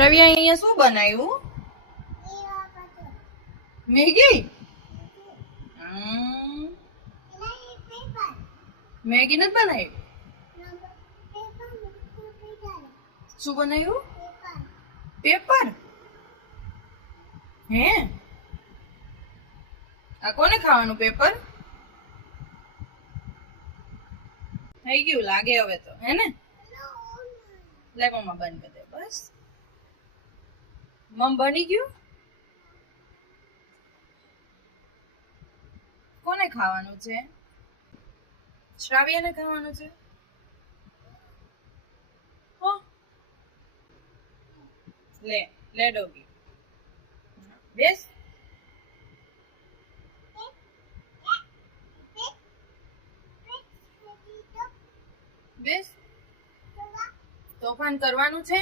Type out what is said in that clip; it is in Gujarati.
શ્રવ્યા અહીંયા શું બનાવ્યું? મેગી. મેગી નથી બનાવી. શું બનાવ્યું? પેપર. હે આ કોને ખાવાનું પેપર? થઈ ગયું લાગે હવે તો, હે ને? લે મમ્મા બંધ કરી દે બસ. મમ બની ગયું. કોને ખાવાનું છે? શ્રાવ્યાને ખાવાનું છે. લે લે ડોગી બેસ. બેસ. તોફાન કરવાનું છે.